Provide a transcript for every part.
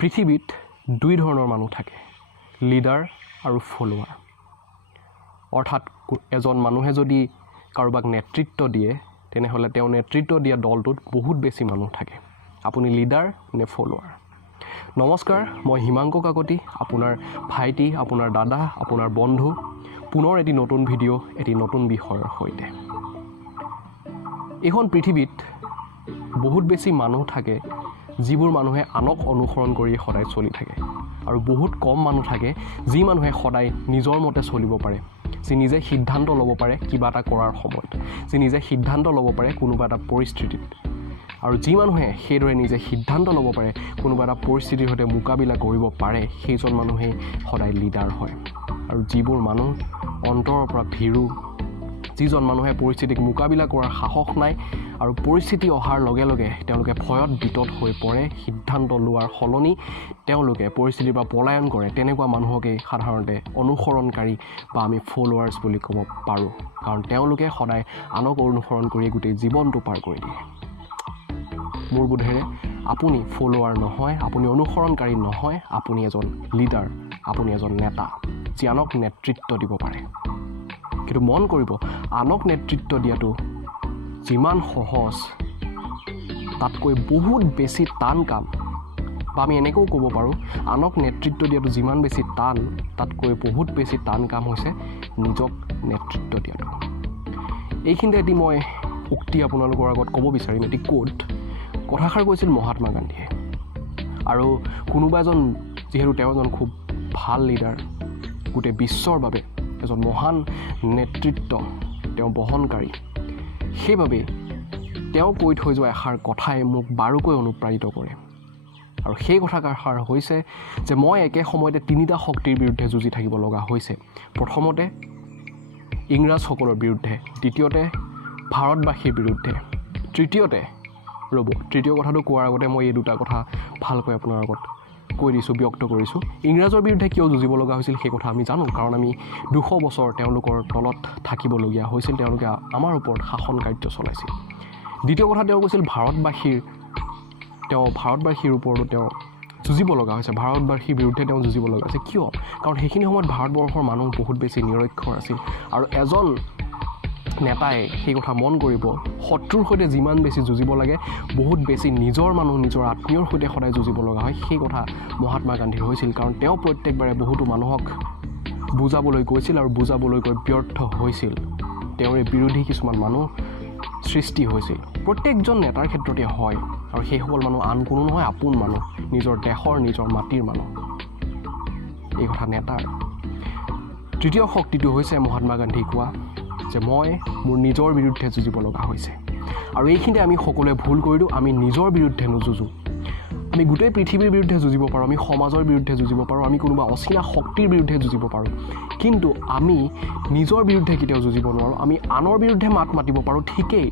পৃথিৱীত দুই ধৰণৰ মানুহ থাকে, লিডাৰ আৰু ফলোৱাৰ। অৰ্থাৎ এজন মানুহে যদি কাৰোবাক নেতৃত্ব দিয়ে তেনেহ'লে তেওঁ নেতৃত্ব দিয়া দলটোত বহুত বেছি মানুহ থাকে। আপুনি লিডাৰ নে ফলোৱাৰ? নমস্কাৰ, মই হিমাংক কাকতি, আপোনাৰ ভাইটি, আপোনাৰ দাদা, আপোনাৰ বন্ধু, পুনৰ এটি নতুন ভিডিঅ', এটি নতুন বিষয়ৰ সৈতে। এইখন পৃথিৱীত বহুত বেছি মানুহ থাকে যিবোৰ মানুহে আনক অনুসৰণ কৰি সদায় চলি থাকে, আৰু বহুত কম মানুহ থাকে যি মানুহে সদায় নিজৰ মতে চলিব পাৰে, যি নিজে সিদ্ধান্ত ল'ব পাৰে কিবা এটা কৰাৰ সময়ত, যি নিজে সিদ্ধান্ত ল'ব পাৰে কোনোবা এটা পৰিস্থিতিত। আৰু যি মানুহে সেইদৰে নিজে সিদ্ধান্ত ল'ব পাৰে, কোনোবা এটা পৰিস্থিতিৰ সৈতে মোকাবিলা কৰিব পাৰে, সেইজন মানুহেই সদায় লিডাৰ হয়। আৰু যিবোৰ মানুহ অন্তৰৰ পৰা ভীৰু, যিজন মানুহে পৰিস্থিতিক মোকাবিলা কৰাৰ সাহস নাই আৰু পৰিস্থিতি অহাৰ লগে লগে তেওঁলোকে ভয়ত বিতত হৈ পৰে, সিদ্ধান্ত লোৱাৰ সলনি তেওঁলোকে পৰিস্থিতিৰ পৰা পলায়ন কৰে, তেনেকুৱা মানুহকেই সাধাৰণতে অনুসৰণকাৰী বা আমি ফলোৱাৰ্ছ বুলি ক'ব পাৰোঁ। কাৰণ তেওঁলোকে সদায় আনক অনুসৰণ কৰি গোটেই জীৱনটো পাৰ কৰি দিয়ে। মোৰ বোধেৰে আপুনি ফলোৱাৰ নহয়, আপুনি অনুসৰণকাৰী নহয়, আপুনি এজন লিডাৰ, আপুনি এজন নেতা যি আনক নেতৃত্ব দিব পাৰে। কিন্তু মন কৰিব, আনক নেতৃত্ব দিয়াটো যিমান সহজ তাতকৈ বহুত বেছি টান কাম, বা আমি এনেকৈও ক'ব পাৰোঁ আনক নেতৃত্ব দিয়াটো যিমান বেছি টান তাতকৈ বহুত বেছি টান কাম হৈছে নিজক নেতৃত্ব দিয়াটো। এইখিনিতে এটি মই উক্তি আপোনালোকৰ আগত ক'ব বিচাৰিম, এটি কোট। কথাষাৰ কৈছিল মহাত্মা গান্ধীয়ে, আৰু কোনোবা এজন, যিহেতু তেওঁ এজন খুব ভাল লিডাৰ, গোটেই বিশ্বৰ বাবে এজন মহান নেতৃত্ব তেওঁ বহনকাৰী, সেইবাবে তেওঁ কৈ থৈ যোৱা এষাৰ কথাই মোক বাৰুকৈ অনুপ্ৰাণিত কৰে। আৰু সেই কথাষাৰ হৈছে যে মই একে সময়তে তিনিটা শক্তিৰ বিৰুদ্ধে যুঁজি থাকিব লগা হৈছে। প্ৰথমতে ইংৰাজসকলৰ বিৰুদ্ধে, দ্বিতীয়তে ভাৰতবাসীৰ বিৰুদ্ধে, তৃতীয় কথাটো কোৱাৰ আগতে মই এই দুটা কথা ভালকৈ আপোনাৰ আগত কৈ দিছোঁ, ব্যক্ত কৰিছোঁ। ইংৰাজৰ বিৰুদ্ধে কিয় যুঁজিব লগা হৈছিল সেই কথা আমি জানো, কাৰণ আমি 200 বছৰ তেওঁলোকৰ তলত থাকিবলগীয়া হৈছিল, তেওঁলোকে আমাৰ ওপৰত শাসন কাৰ্য চলাইছিল। দ্বিতীয় কথা তেওঁ কৈছিল ভাৰতবাসীৰ ওপৰতো তেওঁ যুঁজিব লগা হৈছে, ভাৰতবাসীৰ বিৰুদ্ধে তেওঁ যুঁজিব লগা হৈছে। কিয়? কাৰণ সেইখিনি সময়ত ভাৰতবৰ্ষৰ মানুহ বহুত বেছি নিৰক্ষৰ আছিল, আৰু এজন নেতাই সেই কথা মন কৰিব, শত্ৰুৰ সৈতে যিমান বেছি যুঁজিব লাগে, বহুত বেছি নিজৰ মানুহ, নিজৰ আত্মীয়ৰ সৈতে সদায় যুঁজিব লগা হয়। সেই কথা মহাত্মা গান্ধীৰ হৈছিল, কাৰণ তেওঁ প্ৰত্যেকবাৰে বহুতো মানুহক বুজাবলৈ গৈছিল আৰু বুজাবলৈ গৈ ব্যৰ্থ হৈছিল। তেওঁৰে বিৰোধী কিছুমান মানুহ সৃষ্টি হৈছিল। প্ৰত্যেকজন নেতাৰ ক্ষেত্ৰতে হয়, আৰু সেইসকল মানুহ আন কোনো নহয়, আপোন মানুহ, নিজৰ দেশৰ, নিজৰ মাটিৰ মানুহ। এই কথা নেতাৰ। তৃতীয় শক্তিটো হৈছে মহাত্মা গান্ধী কোৱা যে মই মোৰ নিজৰ বিৰুদ্ধে যুঁজিব লগা হৈছে। আৰু এইখিনিতে আমি সকলোৱে ভুল কৰি দিওঁ, আমি নিজৰ বিৰুদ্ধে নুযুঁজোঁ। আমি গোটেই পৃথিৱীৰ বিৰুদ্ধে যুঁজিব পাৰোঁ, আমি সমাজৰ বিৰুদ্ধে যুঁজিব পাৰোঁ, আমি কোনোবা অচিনা শক্তিৰ বিৰুদ্ধে যুঁজিব পাৰোঁ, কিন্তু আমি নিজৰ বিৰুদ্ধে কেতিয়াও যুঁজিব নোৱাৰোঁ। আমি আনৰ বিৰুদ্ধে মাত মাতিব পাৰোঁ ঠিকেই,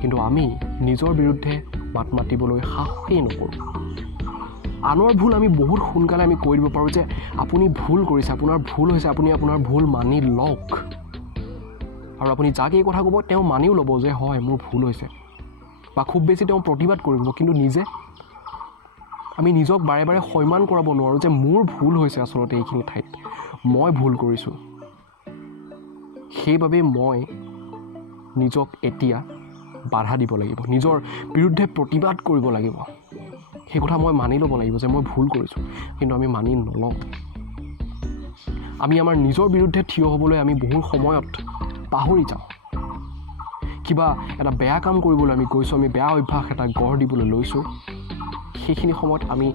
কিন্তু আমি নিজৰ বিৰুদ্ধে মাত মাতিবলৈ সাহসেই নকৰোঁ। আনৰ ভুল আমি বহুত সোনকালে আমি কৈ দিব পাৰোঁ যে আপুনি ভুল কৰিছে, আপোনাৰ ভুল হৈছে, আপুনি আপোনাৰ ভুল মানি লওক। আৰু আপুনি যাক এই কথা ক'ব তেওঁ মানিও ল'ব যে হয় মোৰ ভুল হৈছে, বা খুব বেছি তেওঁ প্ৰতিবাদ কৰিব। কিন্তু আমি নিজক বাৰে বাৰে সন্মান কৰাব নোৱাৰোঁ যে মোৰ ভুল হৈছে, আচলতে এইখিনি ঠাইত মই ভুল কৰিছোঁ। সেইবাবে মই নিজক এতিয়া বাধা দিব লাগিব, নিজৰ বিৰুদ্ধে প্ৰতিবাদ কৰিব লাগিব। সেই কথা মই মানি ল'ব লাগিব যে মই ভুল কৰিছোঁ, কিন্তু আমি মানি নলওঁ। আমি আমাৰ নিজৰ বিৰুদ্ধে থিয় হ'বলৈ আমি বহু সময়ত পাহৰি যাওঁ। কিবা এটা বেয়া কাম কৰিবলৈ আমি গৈছোঁ, আমি বেয়া অভ্যাস এটা গঢ় দিবলৈ লৈছোঁ, সেইখিনি সময়ত আমি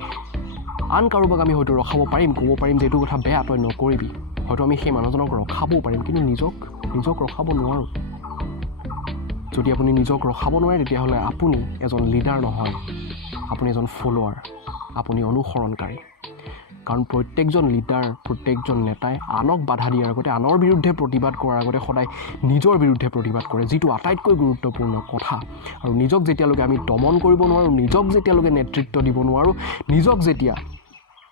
আন কাৰোবাক আমি হয়তো ৰখাব পাৰিম, ক'ব পাৰিম যে এইটো কথা বেয়া, তই নকৰিবি। হয়তো আমি সেই মানুহজনক ৰখাবও পাৰিম, কিন্তু নিজক ৰখাব নোৱাৰোঁ। যদি আপুনি নিজক ৰখাব নোৱাৰে তেতিয়াহ'লে আপুনি এজন লিডাৰ নহয়, আপুনি এজন ফলোৱাৰ, আপুনি অনুসৰণকাৰী। কাৰণ প্ৰত্যেকজন লিডাৰ, প্ৰত্যেকজন নেতাই আনক বাধা দিয়াৰ আগতে, আনৰ বিৰুদ্ধে প্ৰতিবাদ কৰাৰ আগতে সদায় নিজৰ বিৰুদ্ধে প্ৰতিবাদ কৰে, যিটো আটাইতকৈ গুৰুত্বপূৰ্ণ কথা। আৰু নিজক যেতিয়ালৈকে আমি দমন কৰিব নোৱাৰোঁ, নিজক যেতিয়ালৈকে নেতৃত্ব দিব নোৱাৰোঁ, নিজক যেতিয়া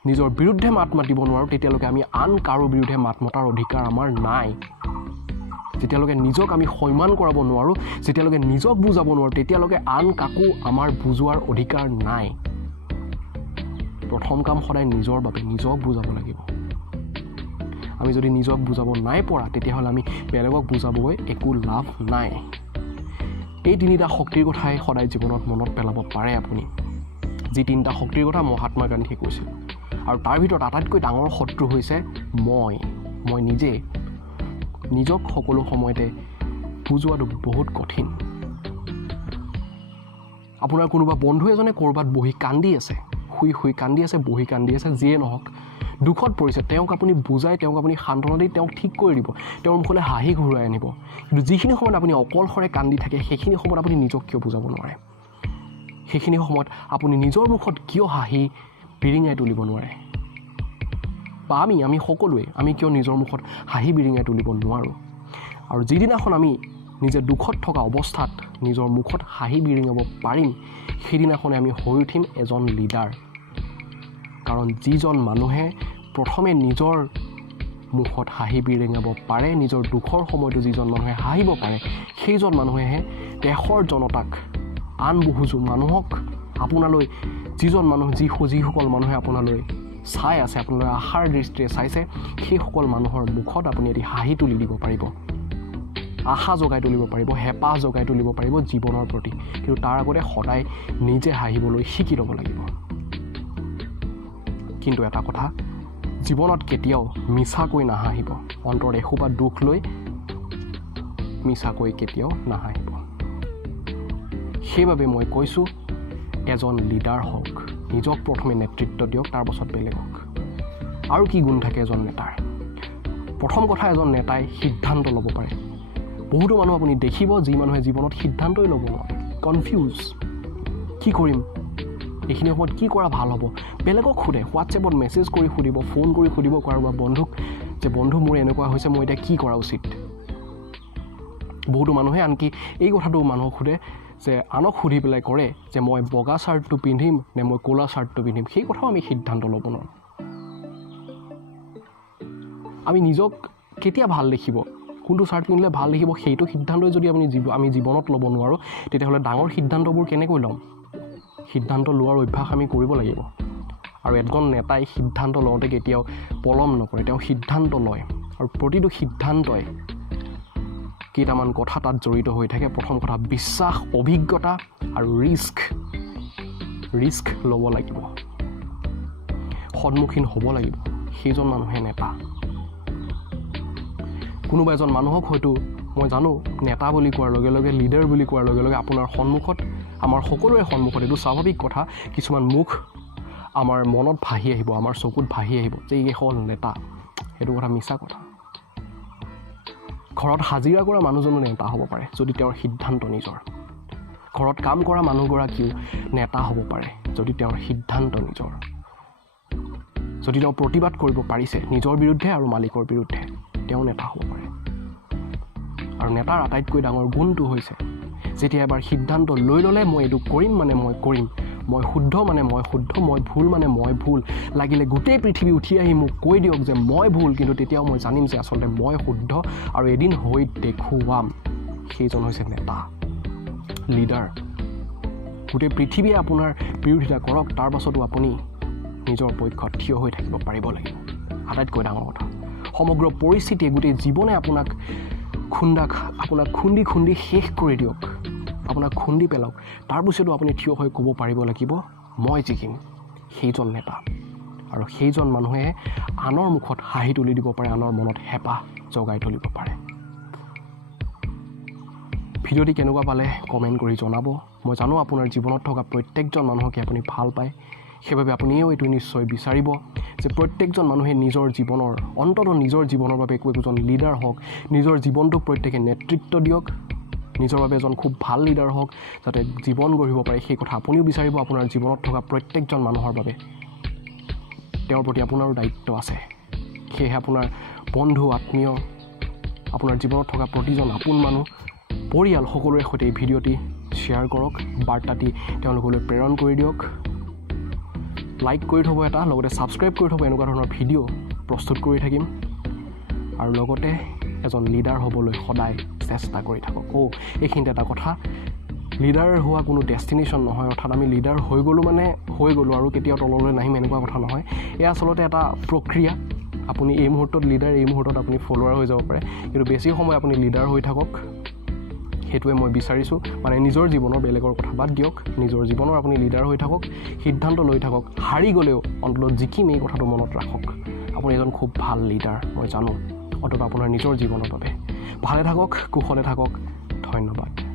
নিজৰ বিৰুদ্ধে মাত মাতিব নোৱাৰোঁ, তেতিয়ালৈকে আমি আন কাৰো বিৰুদ্ধে মাত মতাৰ অধিকাৰ আমাৰ নাই। যেতিয়ালৈকে নিজক আমি সন্মান কৰাব নোৱাৰোঁ, যেতিয়ালৈকে নিজক বুজাব নোৱাৰোঁ, তেতিয়ালৈকে আন কাকো আমাৰ বুজোৱাৰ অধিকাৰ নাই। প্ৰথম কাম সদায় নিজৰ বাবে নিজক বুজাব লাগিব। আমি যদি নিজক বুজাব নাই পৰা তেতিয়াহ'লে আমি বেলেগক বুজাবগৈ একো লাভ নাই। এই তিনিটা শক্তিৰ কথাই সদায় জীৱনত মনত পেলাব পাৰে আপুনি, যি তিনিটা শক্তিৰ কথা মহাত্মা গান্ধীয়ে কৈছিল। আৰু তাৰ ভিতৰত আটাইতকৈ ডাঙৰ শত্ৰু হৈছে মই নিজে। নিজক সকলো সময়তে বুজোৱাটো বহুত কঠিন। আপোনাৰ কোনোবা বন্ধু এজনে ক'ৰবাত বহি কান্দি আছে, শুই কান্দি আছে, বহি কান্দি আছে, যিয়ে নহওক দুখত পৰিছে, তেওঁক আপুনি বুজাই, তেওঁক আপুনি সান্তনা দি তেওঁক ঠিক কৰি দিব, তেওঁৰ মুখলৈ হাঁহি ঘূৰাই আনিব। কিন্তু যিখিনি সময়ত আপুনি অকলশৰে কান্দি থাকে সেইখিনি সময়ত আপুনি নিজক কিয় বুজাব নোৱাৰে? সেইখিনি সময়ত আপুনি নিজৰ মুখত কিয় হাঁহি বিৰিঙাই তুলিব নোৱাৰে? বা আমি সকলোৱে আমি কিয় নিজৰ মুখত হাঁহি বিৰিঙাই তুলিব নোৱাৰোঁ? আৰু যিদিনাখন আমি নিজে দুখত থকা অৱস্থাত নিজৰ মুখত হাঁহি বিৰিঙাব পাৰিম, সেইদিনাখনে আমি হৈ উঠিম এজন লিডাৰ। কাৰণ যিজন মানুহে প্ৰথমে নিজৰ মুখত হাঁহি বিৰিঙাব পাৰে, নিজৰ দুখৰ সময়তো যিজন মানুহে হাঁহিব পাৰে, সেইজন মানুহেহে দেশৰ জনতাক, আন বহু মানুহক, আপোনালৈ যিসকল মানুহে আপোনালৈ চাই আছে, আপোনালৈ আশাৰ দৃষ্টিৰে চাইছে, সেইসকল মানুহৰ মুখত আপুনি এটি হাঁহি তুলি দিব পাৰিব, আশা জগাই তুলিব পাৰিব, হেঁপাহ জগাই তুলিব পাৰিব জীৱনৰ প্ৰতি। কিন্তু তাৰ আগতে সদায় নিজে হাঁহিবলৈ শিকি ল'ব লাগিব। কিন্তু এটা কথা, জীৱনত কেতিয়াও মিছাকৈ নাহাঁহিব। অন্তৰত এসোপা দুখ লৈ মিছাকৈ কেতিয়াও নাহাঁহিব। সেইবাবে মই কৈছোঁ, এজন লিডাৰ হওক, নিজক প্ৰথমে নেতৃত্ব দিয়ক, তাৰ পাছত বেলেগক। আৰু কি গুণ থাকে এজন নেতাৰ? প্ৰথম কথা, এজন নেতাই সিদ্ধান্ত ল'ব পাৰে। বহুতো মানুহ আপুনি দেখিব যি মানুহে জীৱনত সিদ্ধান্তই ল'ব নোৱাৰে, কনফিউজ। কি কৰিম, এইখিনি সময়ত কি কৰা ভাল হ'ব? বেলেগক সোধে, হোৱাটছএপত মেছেজ কৰি সুধিব, ফোন কৰি সুধিব কাৰোবাৰ বন্ধুক যে বন্ধু মোৰ এনেকুৱা হৈছে, মই এতিয়া কি কৰা উচিত? বহুতো মানুহে আনকি এই কথাটো মানুহক সোধে যে আনক সুধি পেলাই কৰে যে মই বগা শ্বাৰ্টটো পিন্ধিম নে মই ক'লা শ্বাৰ্টটো পিন্ধিম। সেই কথাও আমি সিদ্ধান্ত ল'ব নোৱাৰোঁ। আমি নিজক কেতিয়া ভাল দেখিব, কোনটো শ্বাৰ্ট পিন্ধিলে ভাল দেখিব, সেইটো সিদ্ধান্তই যদি আমি জীৱনত ল'ব নোৱাৰোঁ, তেতিয়াহ'লে ডাঙৰ সিদ্ধান্তবোৰ কেনেকৈ ল'ম? সিদ্ধান্ত লোৱাৰ অভ্যাস আমি কৰিব লাগিব। আৰু এজন নেতাই সিদ্ধান্ত লওঁতে কেতিয়াও পলম নকৰে, তেওঁ সিদ্ধান্ত লয়। আৰু প্ৰতিটো সিদ্ধান্তই কেইটামান কথা তাত জড়িত হৈ থাকে। প্ৰথম কথা, বিশ্বাস, অভিজ্ঞতা আৰু ৰিস্ক ল'ব লাগিব, সন্মুখীন হ'ব লাগিব। সেইজন মানুহে নেতা। কোনোবা এজন মানুহক হয়তো মই জানো নেতা বুলি কোৱাৰ লগে লগে, লিডাৰ বুলি কোৱাৰ লগে লগে আপোনাৰ সন্মুখত, আমাৰ সকলোৰে সন্মুখত, এইটো স্বাভাৱিক কথা, কিছুমান মুখ আমাৰ মনত ভাহি আহিব, আমাৰ চকুত ভাহি আহিব যে এই হ'ল নেতা। সেইটো কথা মিছা কথা। ঘৰত হাজিৰা কৰা মানুহজনো নেতা হ'ব পাৰে যদি তেওঁৰ সিদ্ধান্ত নিজৰ। ঘৰত কাম কৰা মানুহগৰাকীও নেতা হ'ব পাৰে যদি তেওঁৰ সিদ্ধান্ত নিজৰ। যদি তেওঁ প্ৰতিবাদ কৰিব পাৰিছে নিজৰ বিৰুদ্ধে আৰু মালিকৰ বিৰুদ্ধে, তেওঁ নেতা হ'ব পাৰে। আৰু নেতাৰ আটাইতকৈ ডাঙৰ গুণটো হৈছে যেতিয়া এবাৰ সিদ্ধান্ত লৈ ল'লে, মই এইটো কৰিম মানে মই কৰিম, মই শুদ্ধ মানে মই শুদ্ধ, মই ভুল মানে মই ভুল, লাগিলে গোটেই পৃথিৱী উঠি আহি মোক কৈ দিয়ক যে মই ভুল, কিন্তু তেতিয়াও মই জানিম যে আচলতে মই শুদ্ধ আৰু এদিন হৈ দেখুৱাম। সেইজন হৈছে নেতা, লিডাৰ। গোটেই পৃথিৱীয়ে আপোনাৰ বিৰোধিতা কৰক, তাৰ পাছতো আপুনি নিজৰ পক্ষত থিয় হৈ থাকিব পাৰিব লাগিব। আটাইতকৈ ডাঙৰ কথা, সমগ্ৰ পৰিস্থিতিয়ে, গোটেই জীৱনে আপোনাক খুন্দি শেষ কৰি দিয়ক, আপোনাক খুন্দি পেলাওক, তাৰ পিছতো আপুনি থিয় হৈ ক'ব পাৰিব লাগিব মই জিকিম। সেইজন নেতা। আৰু সেইজন মানুহে আনৰ মুখত হাঁহি তুলি দিব পাৰে, আনৰ মনত হেঁপাহ জগাই তুলিব পাৰে। ভিডিঅ'টি কেনেকুৱা পালে কমেণ্ট কৰি জনাব। মই জানো আপোনাৰ জীৱনত থকা প্ৰত্যেকজন মানুহকে আপুনি ভাল পায়, সেইবাবে আপুনিও এইটো নিশ্চয় বিচাৰিব যে প্ৰত্যেকজন মানুহে নিজৰ জীৱনৰ, অন্ততঃ নিজৰ জীৱনৰ বাবে একোজন লিডাৰ হওক, নিজৰ জীৱনটোক প্ৰত্যেকে নেতৃত্ব দিয়ক, নিজৰ বাবে এজন খুব ভাল লিডাৰ হওক, যাতে জীৱন গঢ়িব পাৰে। সেই কথা আপুনিও বিচাৰিব আপোনাৰ জীৱনত থকা প্ৰত্যেকজন মানুহৰ বাবে। তেওঁৰ প্ৰতি আপোনাৰো দায়িত্ব আছে। সেয়েহে আপোনাৰ বন্ধু, আত্মীয়, আপোনাৰ জীৱনত থকা প্ৰতিজন আপোন মানুহ, পৰিয়াল, সকলোৰে সৈতে এই ভিডিঅ'টি শ্বেয়াৰ কৰক, বাৰ্তাটি তেওঁলোকলৈ প্ৰেৰণ কৰি দিয়ক। লাইক কৰি থ'ব এটা, লগতে ছাবস্ক্ৰাইব কৰি থ'ব। এনেকুৱা ধৰণৰ ভিডিঅ' প্ৰস্তুত কৰি থাকিম। আৰু লগতে এজন লিডাৰ হ'বলৈ সদায় চেষ্টা কৰি থাকক। এইখিনিতে এটা কথা, লিডাৰ হোৱা কোনো ডেষ্টিনেশ্যন নহয়, অৰ্থাৎ আমি লিডাৰ হৈ গ'লোঁ মানে হৈ গ'লোঁ আৰু কেতিয়াও তললৈ নাহিম এনেকুৱা কথা নহয়। এয়া আচলতে এটা প্ৰক্ৰিয়া। আপুনি এই মুহূৰ্তত লিডাৰ, এই মুহূৰ্তত আপুনি ফলোৱাৰ হৈ যাব পাৰে, কিন্তু বেছি সময় আপুনি লিডাৰ হৈ থাকক, সেইটোৱে মই বিচাৰিছোঁ। মানে নিজৰ জীৱনৰ, বেলেগৰ কথা বাদ দিয়ক, নিজৰ জীৱনৰ আপুনি লিডাৰ হৈ থাকক, সিদ্ধান্ত লৈ থাকক, হাৰি গ'লেও অন্ততঃ জিকিম এই কথাটো মনত ৰাখক। আপুনি এজন খুব ভাল লিডাৰ, মই জানো, অন্ততঃ আপোনাৰ নিজৰ জীৱনৰ বাবে। ভালে থাকক, কুশলে থাকক, ধন্যবাদ।